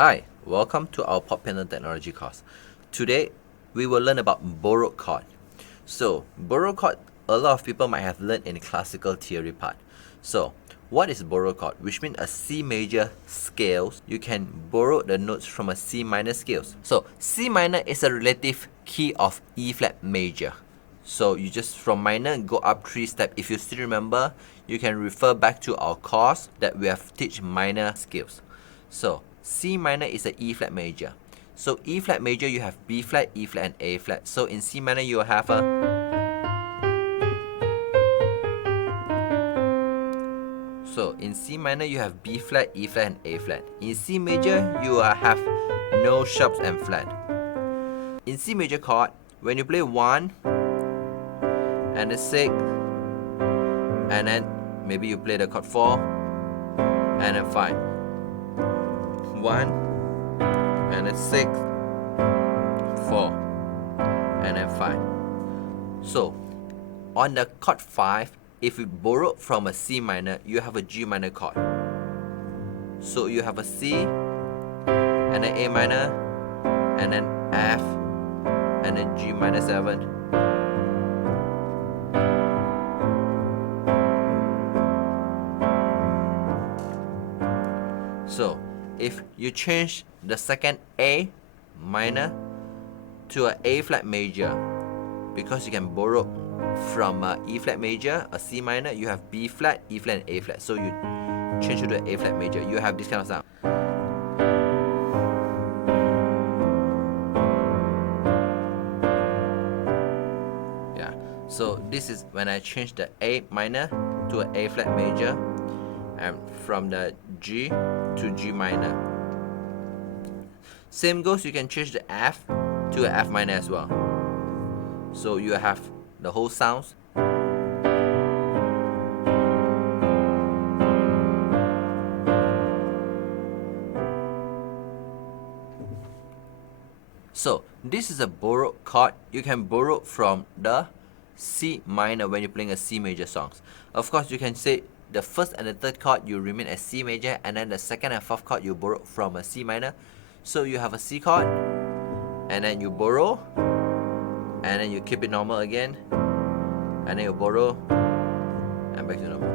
Hi, welcome to our Pop Piano Technology course. Today, we will learn about borrowed chord. So, borrowed chord, a lot of people might have learned in the classical theory part. So, what is borrowed chord? Which means a C major scales, you can borrow the notes from a C minor scales. So, C minor is a relative key of E flat major. So, you just from minor go up 3 steps. If you still remember, you can refer back to our course that we have teach minor scales. So, C minor is a E flat major. So E flat major you have B flat, E flat and A flat. So in C minor you have a So in C minor you have B flat, E flat and A flat. In C major you have no sharps and flat. In C major chord, when you play 1 and a 6 and then maybe you play the chord 4 and a 5. 1 and a 6, 4 and then 5. So on the chord 5, if we borrow from a C minor, you have a G minor chord. So you have a C and an A minor and then F and then G minor 7. So if you change the second A minor to an A flat major, because you can borrow from a E flat major, a C minor, you have B flat, E flat and A flat. So you change to the A flat major, you have this kind of sound. Yeah, so this is when I change the A minor to an A flat major, and from the G to G minor. Same goes, you can change the F to an F minor as well. So you have the whole sounds. So this is a borrowed chord. You can borrow from the C minor when you're playing a C major songs. Of course, you can say the first and the third chord you remain as C major, and then the second and fourth chord you borrow from a C minor. So you have a C chord, and then you borrow, and then you keep it normal again, and then you borrow, and back to normal.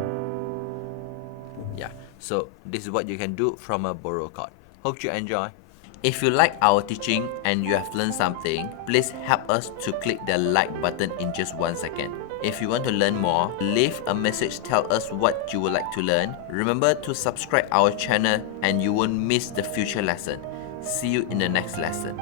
Yeah, so this is what you can do from a borrowed chord. Hope you enjoy. If you like our teaching and you have learned something, please help us to click the like button in just 1 second. If you want to learn more, leave a message, tell us what you would like to learn. Remember to subscribe our channel and you won't miss the future lesson. See you in the next lesson.